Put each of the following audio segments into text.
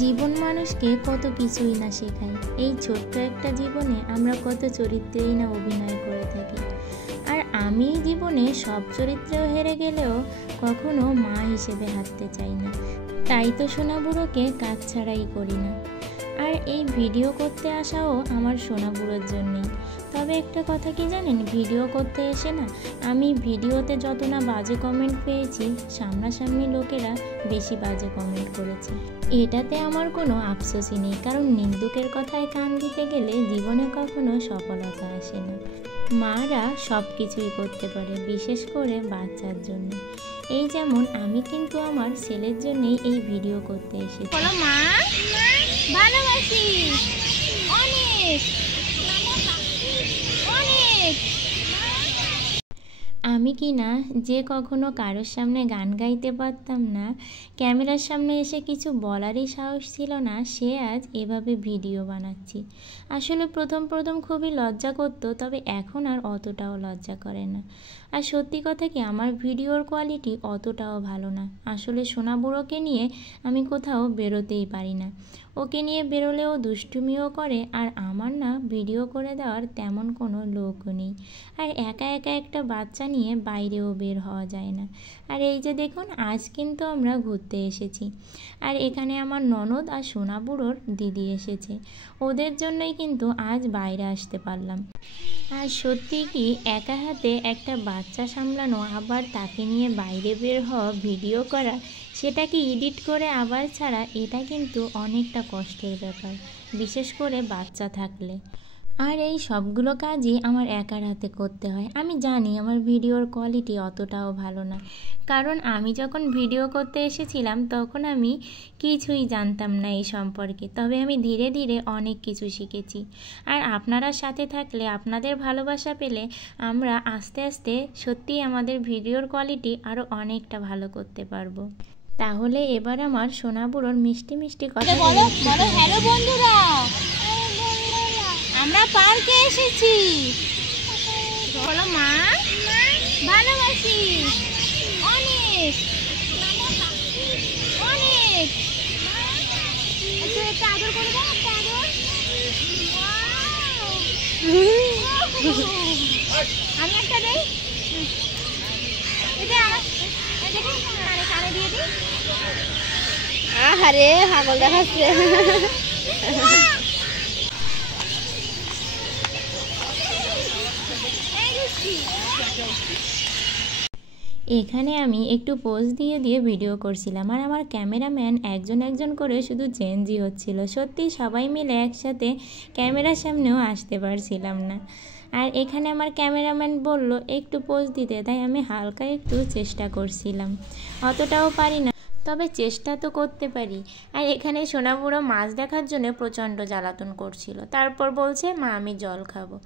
জীবন মানুষকে কত কিছুই না শেখায়। এই ছোট্ট একটা জীবনে আমরা কত চরিত্রেই না অভিনয় করে থাকি। আর আমি জীবনে সব চরিত্রেও হেরে গেলেও কখনো মা হিসেবে হারতে চাই না। তাই তো সোনা বুড়োকে কাজ ছাড়াই করি না। আর এই ভিডিও করতে আসাও আমার সোনা বুড়োর জন্যেই। তবে একটা কথা কি জানেন, ভিডিও করতে এসে না আমি ভিডিওতে যত না বাজে কমেন্ট পেয়েছি, সামনাসামনি লোকেরা বেশি বাজে কমেন্ট করেছে। এটাতে আমার কোনো আফসোসই নেই, কারণ নিন্দুকের কথায় কান দিতে গেলে জীবনে কখনো সফলতা আসে না। মারা সব কিছুই করতে পারে, বিশেষ করে বাচ্চার জন্য। এই যেমন আমি কিন্তু আমার ছেলের জন্যই এই ভিডিও করতে এসেছি। মা ভালোবাসি অনেক অনেক। আমি কি না যে কখনো কারোর সামনে গান গাইতে পারতাম না, ক্যামেরার সামনে এসে কিছু বলারই সাহস ছিল না, সে আজ এভাবে ভিডিও বানাচ্ছি। আসলে প্রথম খুবই লজ্জা করতো, তবে এখন আর অতটাও লজ্জা করে না। আর সত্যি কথা কি, আমার ভিডিওর কোয়ালিটি অতটাও ভালো না। আসলে সোনা বুড়োকে নিয়ে আমি কোথাও বেরোতেই পারি না। ওকে নিয়ে বেরোলেও দুষ্টুমিও করে, আর আমার না ভিডিও করে দেওয়ার তেমন কোনো লোকও নেই। আর একা একটা বাচ্চা নিয়ে বাইরেও বের হওয়া যায় না। আর এই যে দেখুন, আজ কিন্তু আমরা ঘুরতে এসেছি। আর এখানে আমার ননদ আর সোনা বুড়োর দিদি এসেছে, ওদের জন্যই কিন্তু আজ বাইরে আসতে পারলাম। আর সত্যি কি, একা হাতে একটা বাচ্চা সামলানো, আবার তাকে নিয়ে বাইরে বের হওয়া, ভিডিও করা, সেটাকে এডিট করে আবার ছাড়া, এটা কিন্তু অনেকটা কষ্টের ব্যাপার, বিশেষ করে বাচ্চা থাকলে। আর এই সবগুলো কাজই আমার একার হাতে করতে হয়। আমি জানি আমার ভিডিওর কোয়ালিটি অতটাও ভালো না, কারণ আমি যখন ভিডিও করতে এসেছিলাম তখন আমি কিছুই জানতাম না এই সম্পর্কে। তবে আমি ধীরে ধীরে অনেক কিছু শিখেছি। আর আপনারা সাথে থাকলে, আপনাদের ভালোবাসা পেলে আমরা আস্তে আস্তে সত্যিই আমাদের ভিডিওর কোয়ালিটি আরও অনেকটা ভালো করতে পারবো। তাহলে এবার আমার সোনা বুড়োর মিষ্টি কথা বলো। হ্যালো বন্ধুরা, আমরা পার্কে এসেছি। বলো মা ভালোবাসি অনেক অনেক। একটা আদর করে দাও, একটা আদর। আমি একটা দেই, এটা কানে দিয়ে দিই। আরে পাগল দেখাচ্ছে। এখানে আমি একটু পোজ দিয়ে ভিডিও করছিলাম, আর আমার ক্যামেরাম্যান একজন করে শুধু চেঞ্জই হচ্ছিল। সত্যি সবাই মিলে একসাথে ক্যামেরার সামনেও আসতে পারছিলাম না। আর এখানে আমার ক্যামেরাম্যান বলল একটু পোজ দিতে, তাই আমি হালকা একটু চেষ্টা করছিলাম। অতটাও পারি না, তবে চেষ্টা তো করতে পারি। আর এখানে সোনা বুড়ো মাছ দেখার জন্য প্রচণ্ড জ্বালাতন করছিল। তারপর বলছে মা আমি জল খাবো।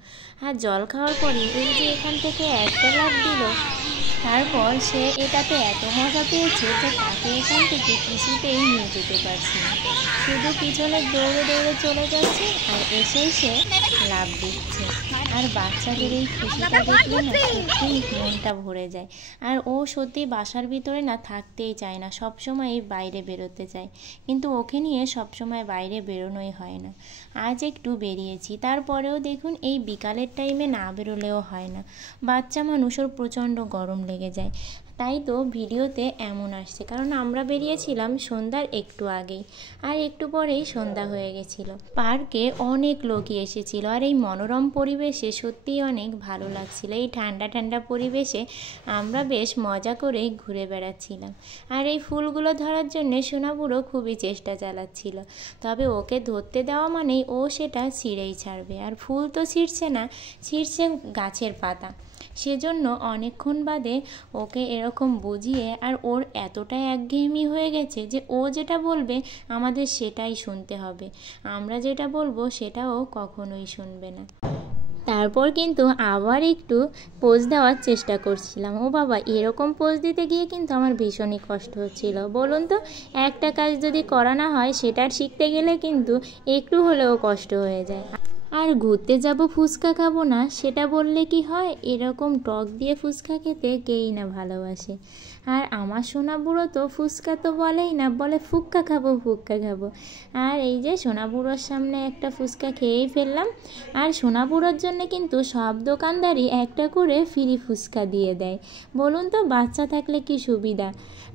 আর জল খাওয়ার পরে এই যে এখান থেকে একটা লাফ দিল, তারপর সে এটাতে এত মজা পেয়েছে যে তাকে এখান থেকে কিছুতেই নিয়ে যেতে পারছি না। শুধু পিছনে দৌড়ে চলে যাচ্ছে, আর এসে লাফ দিচ্ছে। আর বাচ্চাদের এই খুশিটা দেখলে না সত্যিই মনটা ভরে যায়। আর ও সত্যি বাসার ভিতরে না থাকতেই চায় না, সবসময় বাইরে বেরোতে চায়, কিন্তু ওকে নিয়ে সবসময় বাইরে বেরোনোই হয় না। আজ একটু বেরিয়েছি, তারপরেও দেখুন এই বিকালের টাইমে না বেরোলেও হয় না। বাচ্চা মানুষ, ওর প্রচণ্ড গরম লেগে যায়। তাই তো ভিডিওতে এমন আসছে, কারণ আমরা বেরিয়েছিলাম সন্ধ্যার একটু আগেই, আর একটু পরেই সন্ধ্যা হয়ে গেছিল। পার্কে অনেক লোকই এসেছিল, আর এই মনোরম পরিবেশে সত্যিই অনেক ভালো লাগছিল। এই ঠান্ডা পরিবেশে আমরা বেশ মজা করেই ঘুরে বেড়াচ্ছিলাম। আর এই ফুলগুলো ধরার জন্য সোনা বুড়ো খুবই চেষ্টা চালাচ্ছিল, তবে ওকে ধরতে দেওয়া মানেই ও সেটা ছিঁড়েই ছাড়বে। আর ফুল তো ছিঁড়ছে না, ছিঁড়ছে গাছের পাতা। সেজন্য অনেকক্ষণ বাদে ওকে এরকম বুঝিয়ে, আর ওর এতটাই একঘেয়েমি হয়ে গেছে যে ও যেটা বলবে আমাদের সেটাই শুনতে হবে, আমরা যেটা বলবো সেটাও কখনোই শুনবে না। তারপর কিন্তু আবার একটু পোজ দেওয়ার চেষ্টা করছিলাম। ও বাবা, এরকম পোজ দিতে গিয়ে কিন্তু আমার ভীষণই কষ্ট হচ্ছিল। বলুন তো, একটা কাজ যদি করা না হয় সেটার শিখতে গেলে কিন্তু একটু হলেও কষ্ট হয়ে যায়। আর ঘুরতে যাব ফুচকা খাবো না সেটা বললে কি হয়? এরকম টক দিয়ে ফুচকা খেতে কেই না ভালোবাসে। আর আমার সোনা বুড়ো তো ফুচকা তো বলেই না, বলে ফুক্কা খাবো ফুক্কা খাবো। আর এই যে সোনা বুড়োর সামনে একটা ফুচকা খেয়েই ফেললাম। আর সোনা বুড়োর জন্য কিন্তু সব দোকানদারই একটা করে ফ্রি ফুচকা দিয়ে দেয়। বলুন তো বাচ্চা থাকলে কি সুবিধা।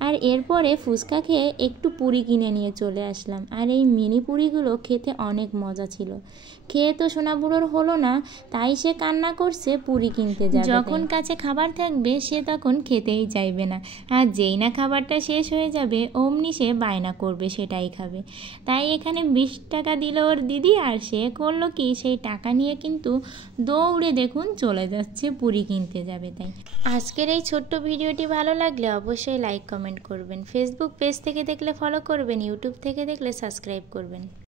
আর এরপরে ফুচকা খেয়ে একটু পুরি কিনে নিয়ে চলে আসলাম। আর এই মিনি পুরিগুলো খেতে অনেক মজা ছিল। খেয়ে তো সোনা বুড়োর হলো না, তাই সে কান্না করছে পুরি কিনতে যাবে। যখন কাছে খাবার থাকবে সে তখন খেতেই চাইবে না, আর যেই না খাবারটা শেষ হয়ে যাবে অমনি সে বায়না করবে সেটাই খাবে। তাই এখানে 20 টাকা দিল ওর দিদি, আর সে করলো কি সেই টাকা নিয়ে কিন্তু দৌড়ে দেখুন চলে যাচ্ছে পুরি কিনতে যাবে। তাই আজকের এই ছোট্ট ভিডিওটি ভালো লাগলে অবশ্যই লাইক কমেন্ট করবেন। ফেসবুক পেজ থেকে দেখলে ফলো করবেন, ইউটিউব থেকে দেখলে সাবস্ক্রাইব করবেন।